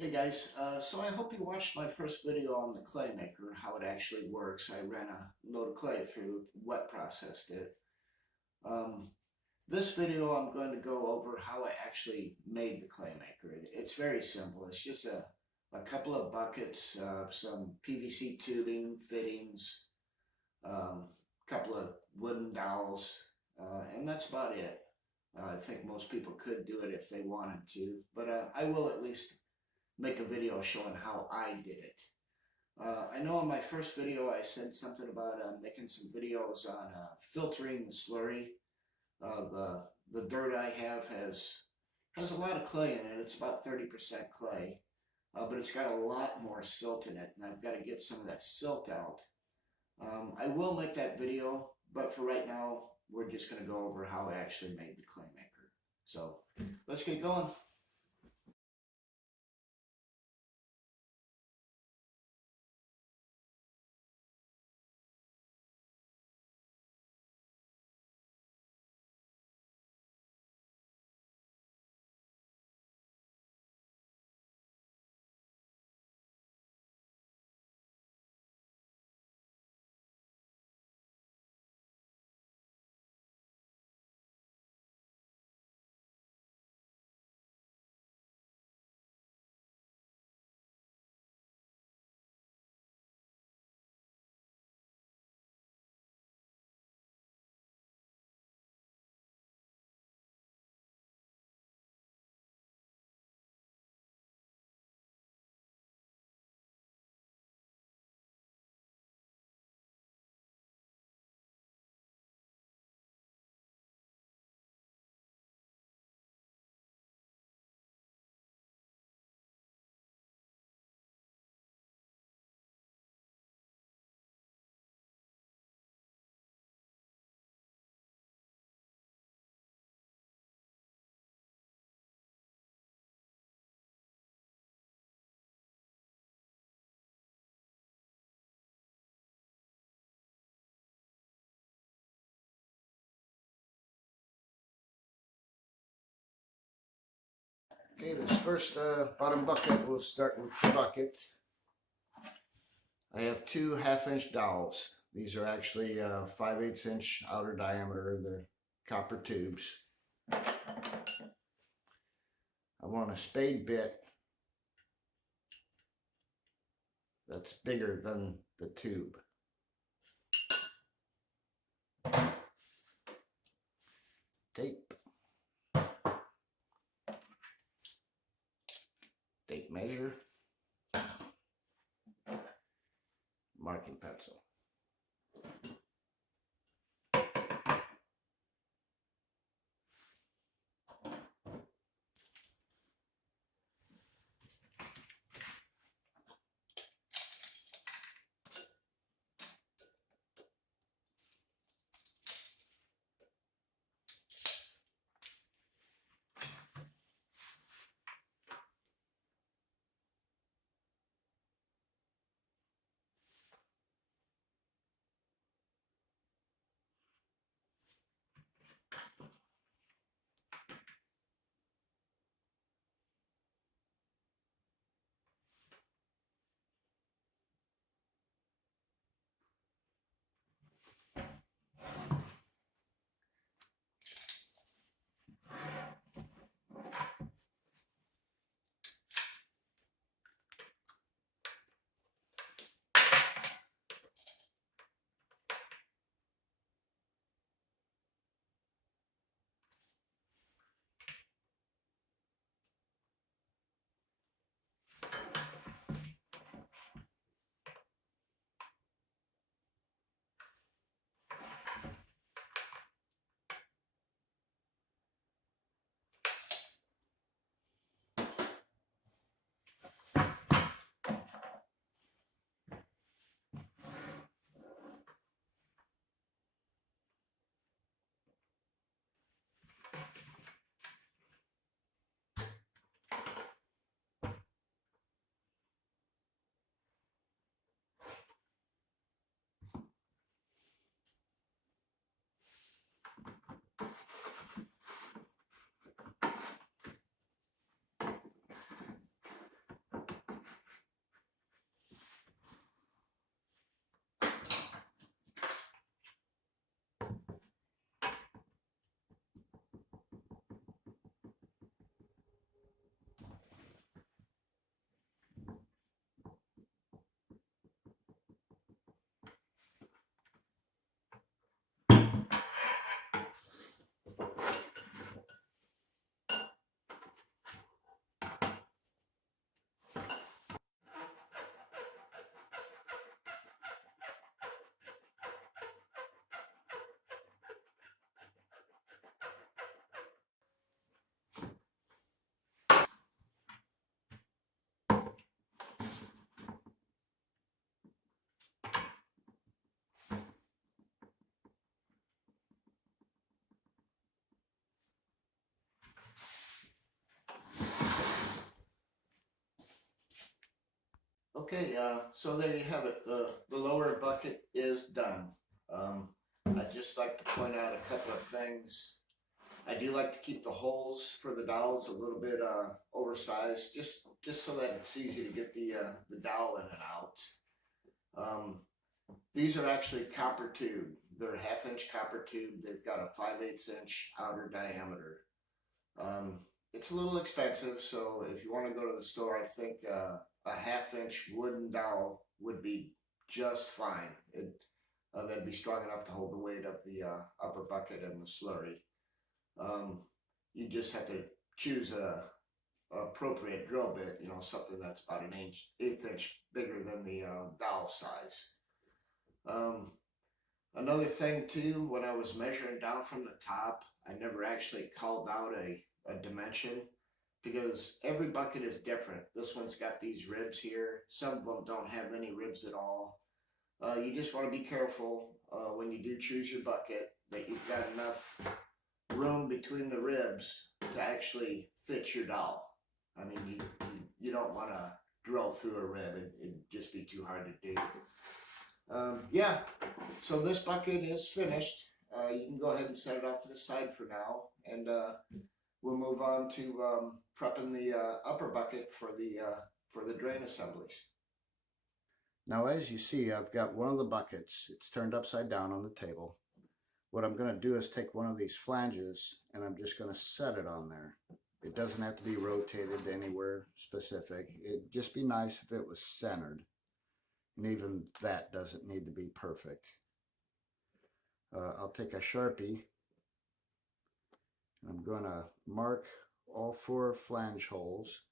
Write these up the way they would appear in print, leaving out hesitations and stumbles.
Hey guys, so I hope you watched my first video on the clay maker, how it actually works. I ran a load of clay through, wet processed it. Um, this video I'm going to go over how I actually made the clay maker. It's very simple. It's just a couple of buckets, some PVC tubing, fittings, a couple of wooden dowels, and that's about it. I think most people could do it if they wanted to, but I will at least make a video showing how I did it. I know in my first video I said something about making some videos on filtering the slurry. The dirt I have has a lot of clay in it. It's about 30% clay, but it's got a lot more silt in it, and I've got to get some of that silt out. I will make that video, but for right now, we're just going to go over how I actually made the clay maker. So let's get going. Okay, this first bottom bucket, we'll start with the bucket. I have two 1/2 inch dowels. These are actually 5/8 inch outer diameter. They're copper tubes. I want a spade bit that's bigger than the tube. Tape. Tape measure. Marking pencil. Okay, so there you have it. The lower bucket is done. I'd just like to point out a couple of things. I do like to keep the holes for the dowels a little bit oversized, just so that it's easy to get the dowel in and out. These are actually copper tube. They're 1/2 inch copper tube. They've got a 5/8 inch outer diameter. It's a little expensive, so if you want to go to the store, I think a 1/2 inch wooden dowel would be just fine. That'd be strong enough to hold the weight of the upper bucket and the slurry. You just have to choose a appropriate drill bit, you know, something that's about an 1/8 inch bigger than the dowel size. Another thing too, when I was measuring down from the top, I never actually called out a dimension, because every bucket is different. This one's got these ribs here. Some of them don't have any ribs at all. You just want to be careful when you do choose your bucket that you've got enough room between the ribs to actually fit your dowel. I mean, you don't want to drill through a rib. It'd just be too hard to do. Yeah, so this bucket is finished. You can go ahead and set it off to the side for now, and we'll move on to prepping the upper bucket for the drain assemblies. Now, as you see, I've got one of the buckets. It's turned upside down on the table. What I'm going to do is take one of these flanges, and I'm just going to set it on there. It doesn't have to be rotated anywhere specific. It'd just be nice if it was centered. And even that doesn't need to be perfect. I'll take a Sharpie. I'm going to mark all 4 flange holes.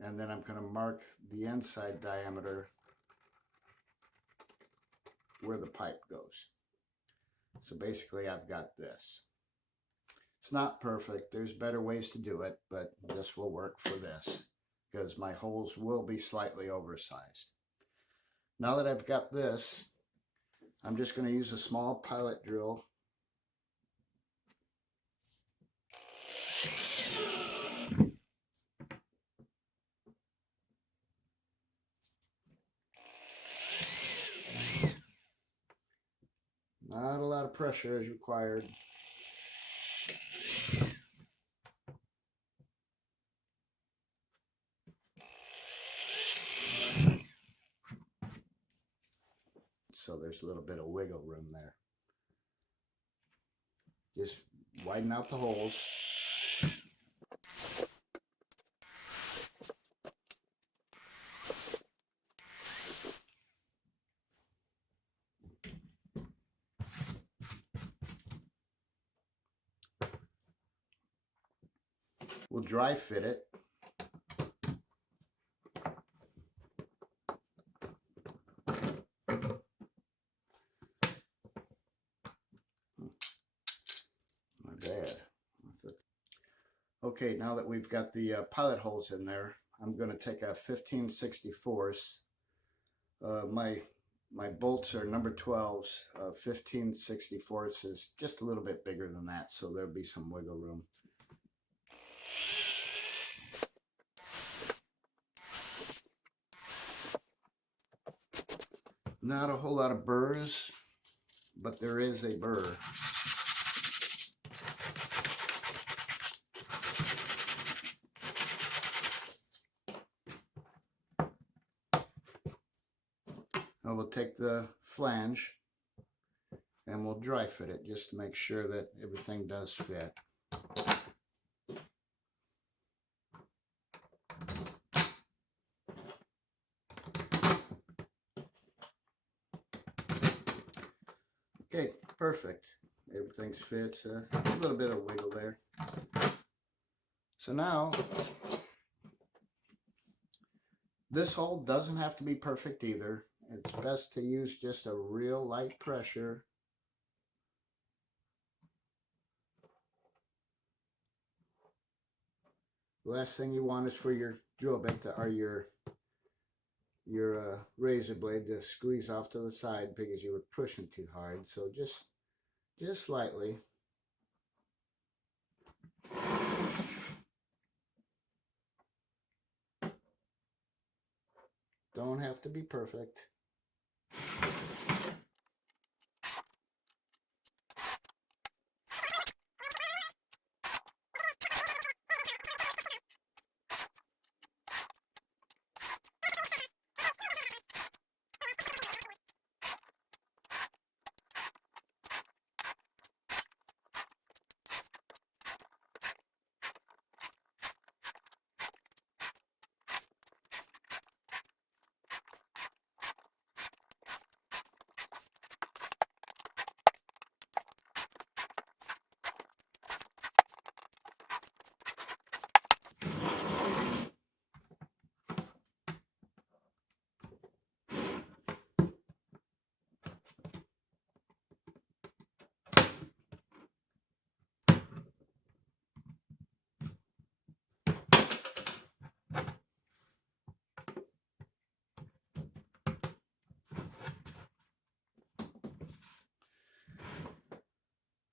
And then I'm going to mark the inside diameter where the pipe goes. So basically I've got this. It's not perfect. There's better ways to do it, but this will work for this because my holes will be slightly oversized. Now that I've got this, I'm just going to use a small pilot drill. Not a lot of pressure is required. So there's a little bit of wiggle room there. Just widen out the holes. We'll dry fit it. My bad. Okay, now that we've got the pilot holes in there, I'm going to take a 15/64. My bolts are number 12s. 15/64 is just a little bit bigger than that, so there'll be some wiggle room. Not a whole lot of burrs, but there is a burr. Now we'll take the flange and we'll dry fit it just to make sure that everything does fit. Okay, perfect. Everything fits. A little bit of wiggle there. So now, this hole doesn't have to be perfect either. It's best to use just a real light pressure. The last thing you want is for your drill bit to, or your razor blade to squeeze off to the side because you were pushing too hard. So just slightly. Don't have to be perfect.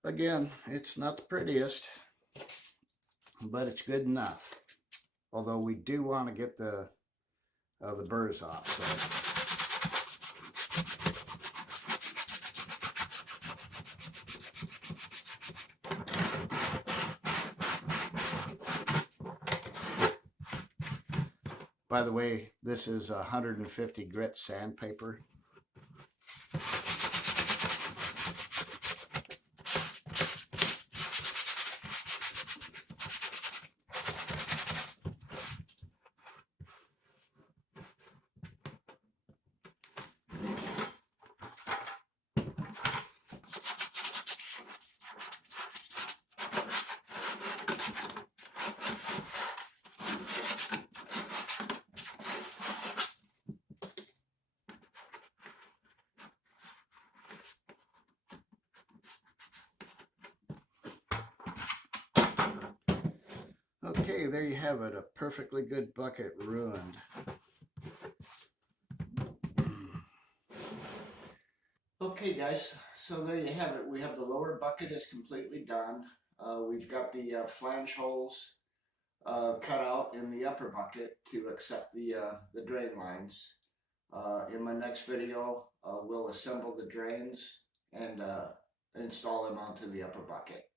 Again, it's not the prettiest, but it's good enough. Although we do want to get the burrs off. So. By the way, this is 150 grit sandpaper. Okay, there you have it, a perfectly good bucket ruined. Okay guys, so there you have it. We have the lower bucket is completely done. We've got the flange holes cut out in the upper bucket to accept the drain lines. In my next video, we'll assemble the drains and install them onto the upper bucket.